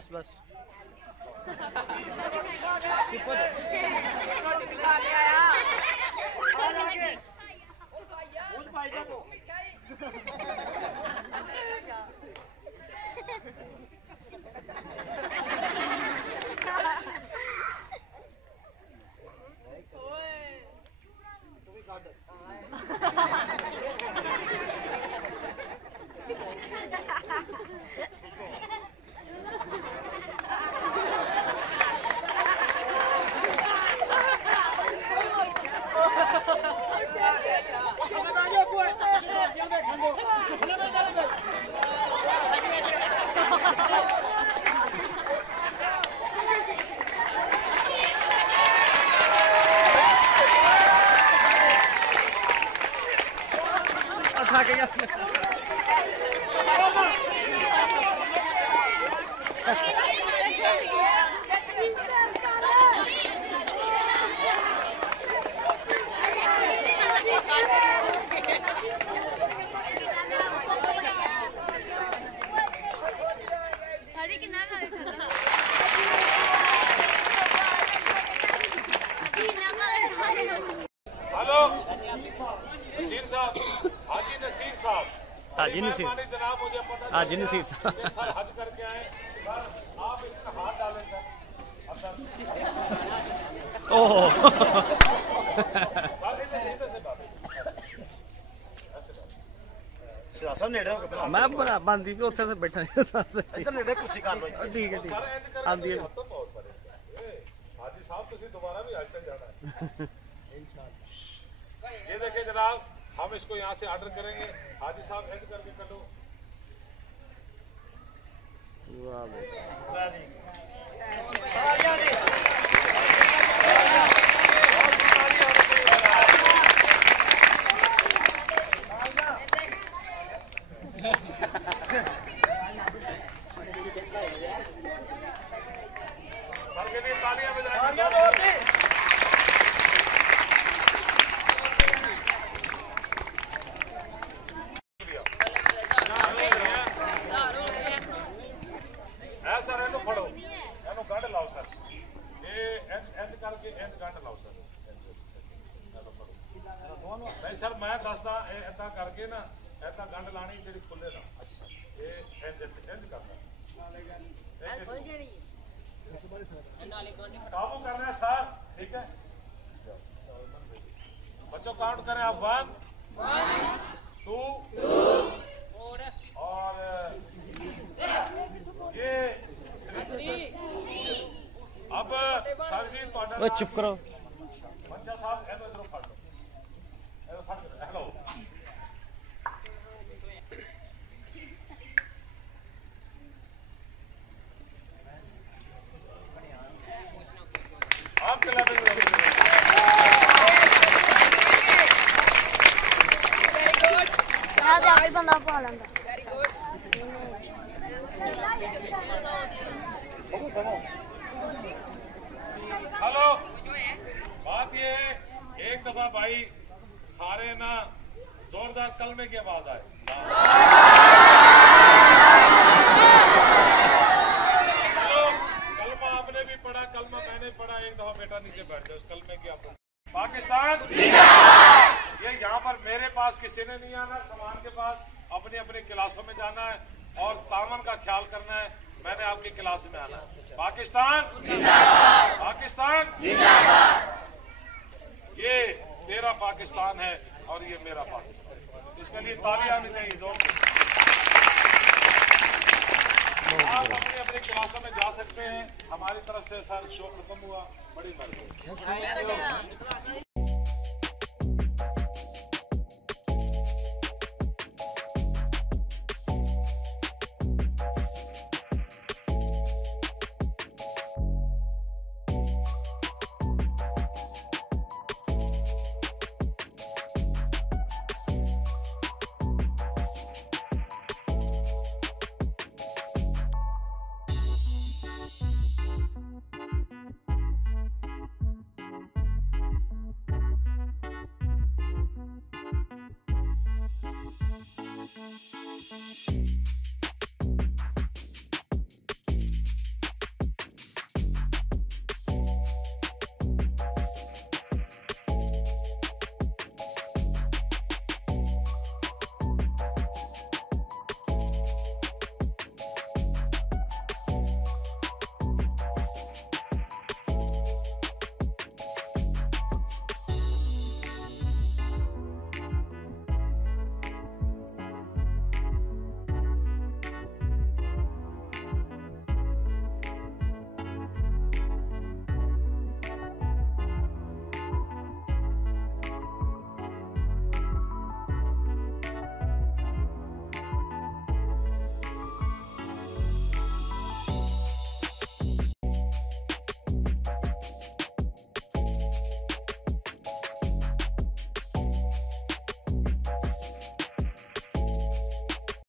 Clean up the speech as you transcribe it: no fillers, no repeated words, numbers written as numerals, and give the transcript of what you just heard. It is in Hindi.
बस बस हाजी नसीर हाजी नसीर साहब हज करके आए आप इसमें हाथ डालें सर ओह मैं बड़ा बंदी भी उत्थे बैठा नहीं इधर नेड़े कुर्सी कर लो ठीक है ठीक आंदी है हाजी साहब तुसी दोबारा भी हज तक जाना है इंशाल्लाह। ये देखिए जनाब हम इसको यहाँ से ऑर्डर करेंगे हाजी साहब एंड करके कर लो। सर के लिए तालियां बजाएं। नहीं सर मैं दसदा ऐसा करके ना ऐसा गंढ लानी तेरी खुले ना ये इंज करना काबू करना है सर ठीक है। बच्चों काउंट करें आप 1 2 और ये 3। अब सर जी चुप करो बच्चा साहब इधर फट लो हेलो आप चला बंदा पा लेंदा हेलो बात ये है एक दफा भाई सारे ना जोरदार कलमे की आवाज आए। कलमा आपने भी पढ़ा कलमा मैंने पढ़ा एक दफा बेटा नीचे बैठ जाओ उस कलमे की आप पाकिस्तान ये यहाँ पर मेरे पास किसी ने नहीं आना सामान के पास अपनी अपनी क्लासों में जाना है और तामन का ख्याल करना है। मैंने आपकी क्लास में आना है। पाकिस्तान पाकिस्तान ये तेरा पाकिस्तान है और ये मेरा पाकिस्तान। इसके लिए तालियां आनी चाहिए जोर से। आप अपनी अपनी क्लासों में जा सकते हैं। हमारी तरफ से सर शो खत्म हुआ। बड़ी मर्जी।